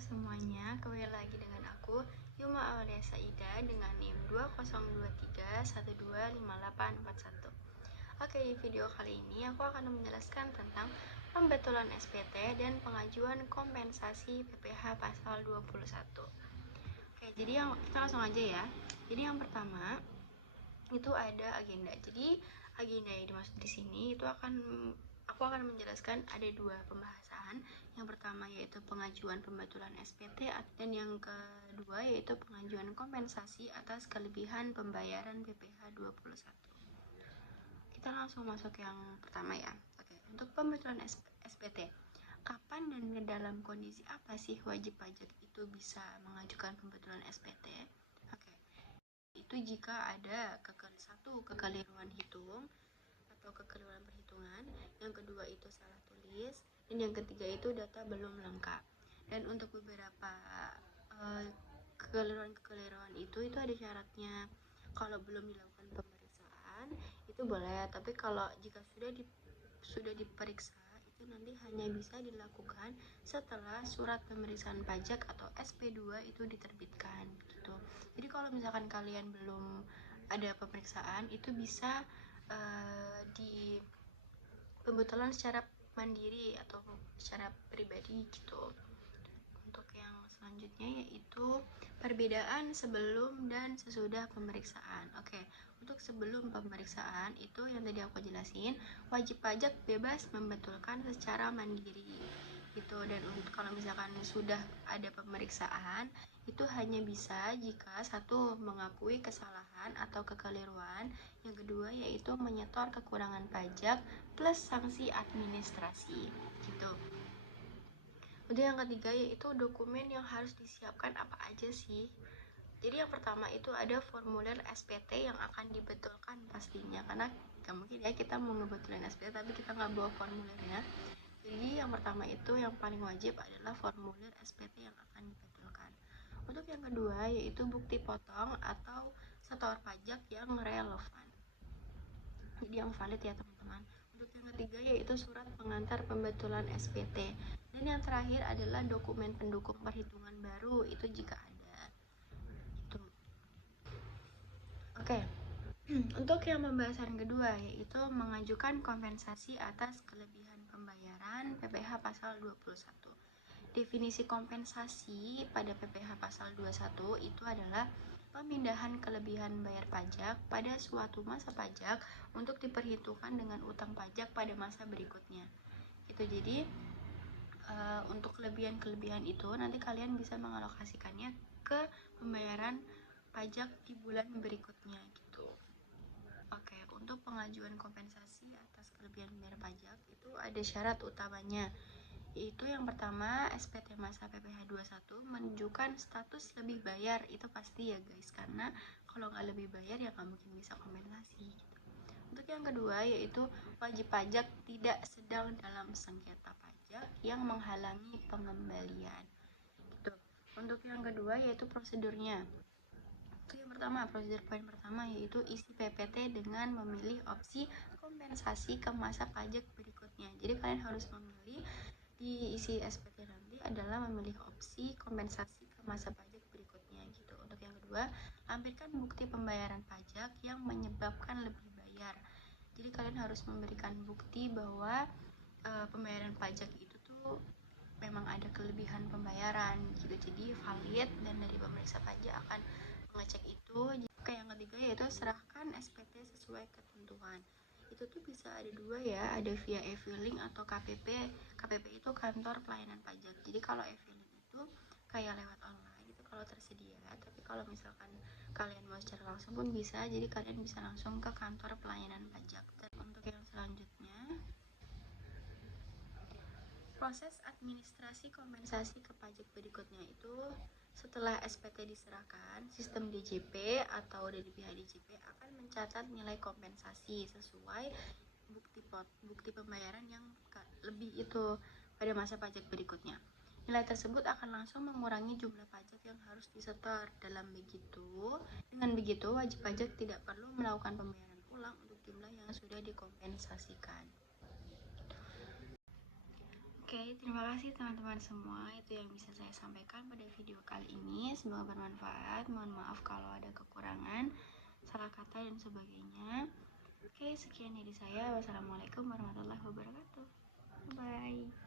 semuanya, kembali lagi dengan aku Yuma Aulia Saida dengan NIM 2023125841. Oke, di video kali ini aku akan menjelaskan tentang pembetulan SPT dan pengajuan kompensasi PPh pasal 21. Oke, jadi kita langsung aja ya. Jadi yang pertama itu ada agenda. Jadi agenda yang dimaksud di sini itu aku akan menjelaskan ada dua pembahasan. Yang pertama yaitu pengajuan pembetulan SPT dan yang kedua yaitu pengajuan kompensasi atas kelebihan pembayaran PPh 21. Kita langsung masuk yang pertama ya. Oke, untuk pembetulan SPT. Kapan dan dalam kondisi apa sih wajib pajak itu bisa mengajukan pembetulan SPT? Oke. Itu jika ada kekeliruan hitung atau kekeliruan perhitungan, yang kedua itu salah tulis, dan yang ketiga itu data belum lengkap. Dan untuk beberapa kekeliruan itu ada syaratnya. Kalau belum dilakukan pemeriksaan itu boleh, tapi kalau jika sudah diperiksa itu nanti hanya bisa dilakukan setelah surat pemeriksaan pajak atau SP2 itu diterbitkan gitu. Jadi kalau misalkan kalian belum ada pemeriksaan itu bisa di pembetulan secara mandiri atau secara pribadi gitu. Untuk yang selanjutnya yaitu perbedaan sebelum dan sesudah pemeriksaan. Oke, untuk sebelum pemeriksaan itu yang tadi aku jelasin, wajib pajak bebas membetulkan secara mandiri gitu. Dan untuk kalau misalkan sudah ada pemeriksaan itu hanya bisa jika satu mengakui kesalahan atau kekeliruan, yang kedua yaitu menyetor kekurangan pajak plus sanksi administrasi gitu. Jadi yang ketiga yaitu dokumen yang harus disiapkan apa aja sih. Jadi yang pertama itu ada formulir SPT yang akan dibetulkan pastinya, karena gak mungkin ya kita mau ngebetulin SPT tapi kita nggak bawa formulirnya. Jadi yang pertama itu yang paling wajib adalah formulir SPT yang akan dibetulkan. Untuk yang kedua yaitu bukti potong atau setor pajak yang relevan, jadi yang valid ya teman-teman. Untuk yang ketiga yaitu surat pengantar pembetulan SPT. Dan yang terakhir adalah dokumen pendukung perhitungan baru, itu jika ada. Itu. Oke. Untuk yang pembahasan kedua yaitu mengajukan kompensasi atas kelebihan pembayaran PPh pasal 21. Definisi kompensasi pada PPh pasal 21 itu adalah pemindahan kelebihan bayar pajak pada suatu masa pajak untuk diperhitungkan dengan utang pajak pada masa berikutnya. Gitu. Jadi untuk kelebihan-kelebihan itu nanti kalian bisa mengalokasikannya ke pembayaran pajak di bulan berikutnya gitu. Oke, untuk pengajuan kompensasi atas kelebihan bayar pajak itu ada syarat utamanya, yaitu yang pertama SPT masa PPh 21 menunjukkan status lebih bayar. Itu pasti ya guys, karena kalau nggak lebih bayar ya nggak mungkin bisa kompensasi gitu. Untuk yang kedua yaitu wajib pajak tidak sedang dalam sengketa pajak yang menghalangi pengembalian gitu. Untuk yang kedua yaitu prosedurnya. Yang pertama, prosedur poin pertama yaitu isi PPT dengan memilih opsi kompensasi ke masa pajak berikutnya. Jadi kalian harus memilih di isi SPT nanti adalah memilih opsi kompensasi ke masa pajak berikutnya gitu. Untuk yang kedua, lampirkan bukti pembayaran pajak yang menyebabkan lebih bayar. Jadi kalian harus memberikan bukti bahwa pembayaran pajak itu tuh memang ada kelebihan pembayaran gitu, jadi valid dan dari pemeriksa pajak akan mengecek itu. Oke, yang ketiga yaitu serahkan SPT sesuai ketentuan. Itu tuh bisa ada dua ya, ada via e-filing atau KPP. KPP itu kantor pelayanan pajak. Jadi kalau e-filing itu kayak lewat online itu kalau tersedia, tapi kalau misalkan kalian mau secara langsung pun bisa, jadi kalian bisa langsung ke kantor pelayanan pajak. Dan untuk yang selanjutnya, proses administrasi kompensasi ke pajak berikutnya itu setelah SPT diserahkan, sistem DJP atau dari pihak DJP akan mencatat nilai kompensasi sesuai bukti pembayaran yang lebih itu pada masa pajak berikutnya. Nilai tersebut akan langsung mengurangi jumlah pajak yang harus disetor. Dengan begitu wajib pajak tidak perlu melakukan pembayaran ulang untuk jumlah yang sudah dikompensasikan. Oke, terima kasih teman-teman semua. Itu yang bisa saya sampaikan pada video kali ini. Semoga bermanfaat. Mohon maaf kalau ada kekurangan, salah kata dan sebagainya. Oke, sekian dari saya. Wassalamualaikum warahmatullahi wabarakatuh. Bye.